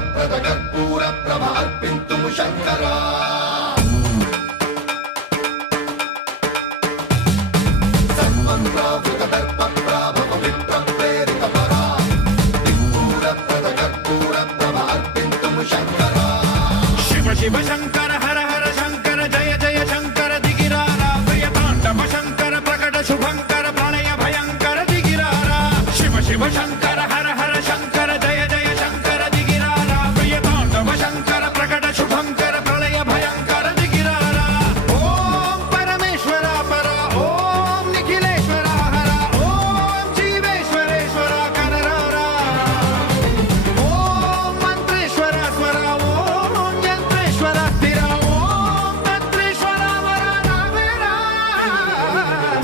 శూరప్రద కర్పూర ప్రభ అర్పింతుము శంకరా సర్వం ప్రావృత దర్ప ప్రాభవ విప్ర ప్రేరిత పరా దిక్పూరప్రద కర్పూర ప్రభ అర్పింతుము శంకరా శివ శివ శంకర హర హర శంకర జయ జయ శంకర దిగిరారా ప్రియ తాండవ శంకర ప్రకట శుభంకర ప్రళయ భయంకర దిగిరారా శివ శివ శంకర హర హర శంకర జయ జయ శంకర దిగిరారా ప్రియ తాండవ శంకర ప్రకట శుభంకర ప్రళయ భయంకర దిగిరారా ఓం పరమేశ్వర పర ఓం నిఖిలేశ్వర హర ఓం జీవేశ్వరేశ్వర కరరారా ఓం మంత్రేశ్వర స్వర ఓం యంత్రేశ్వర స్థిర ఓం తంత్రేశ్వర వర నావేరా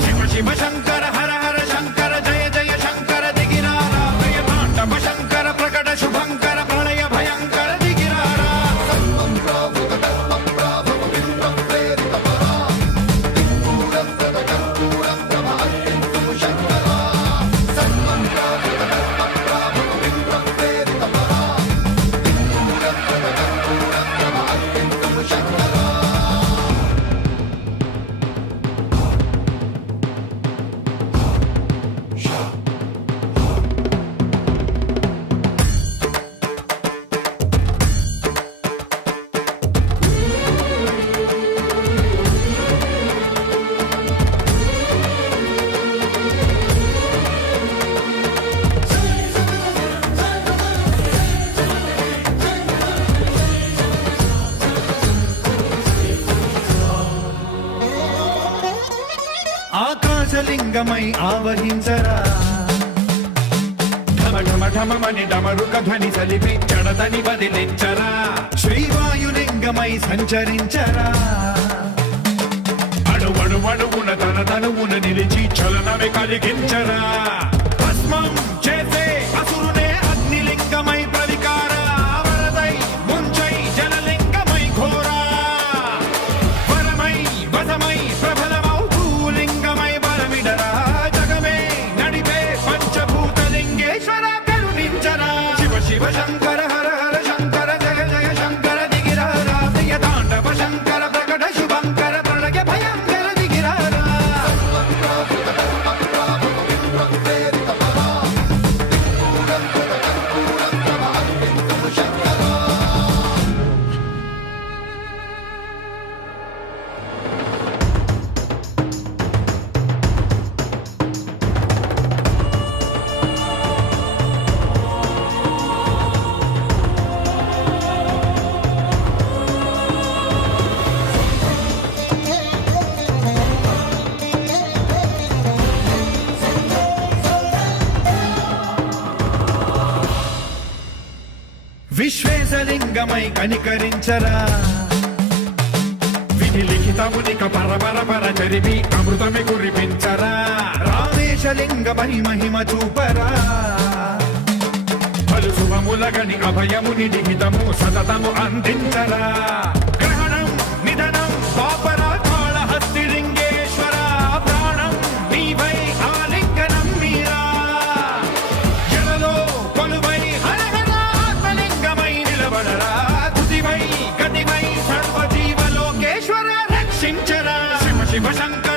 శివ శివ శంకర హర హర శంకర జయ జయ శంకర దిగిరారా ప్రియ తాండవ శంకర ప్రకట శుభంకర ప్రళయ భయంకర దిగిరారా సర్వం ప్రావృత దర్ప ప్రాభవ విప్ర ప్రేరిత పరా దిక్పూరప్రద కర్పూర ప్రభ అర్పింతుము శంకరా సర్వం ప్రావృత దర్ప ప్రాభవ విప్ర ప్రేరిత పరా దిక్పూరప్రద కర్పూర ప్రభ అర్పింతుము శంకరా ఆకాశలింగమై ఆవహించరా ఢమ ఢమ ఢమమని డమరుక ధ్వని సలిపి జడదని బదిలించరా శ్రీవాయులింగమై సంచరించరా అణువణువున తన తనువున నిలిచి చలనమే కలిగించరా భస్మం చేసే అసురునే అగ్నిలింగమై ప్రవికార వరదై ముంచై జలలింగమై ఘోరా వరమై వసమై ప్రబలమౌ భూలింగమై బలమిడరా జగమే నడిపే పంచభూతలింగేశ్వర కరుణించరా శివ శివ శంకర హర హర శంకర జయ జయ శంకర దిగిరారా ప్రియ తాండవ శంకర ప్రకట శుభంకర ప్రళయ భయంకర దిగిరారా సర్వం ప్రావృత దర్ప ప్రాభవ విప్ర ప్రేరిత పరా దిక్పూరప్రద కర్పూర ప్రభ అర్పింతుము శంకరా విశ్వేశలింగమై కనికరించరా విధి లిఖితమునిక పరపర పర చరివి అమృతమి కురిపించరా రామేశలింగమై మహిమ చూపరా పలు శుభములగని అభయముని లిఖితము సతతము అందించరా గ్రహణం నిధనం పాపరా కాళహస్తి లింగేశ్వర ప్రాణం నీవై ఆలింగనం మీరా జలలో కొలువై హర హర ఆత్మలింగమై నిలబడరా తుదివై గతివై సర్వజీవలోకేశ్వర రక్షించరా శివ శివ శంకర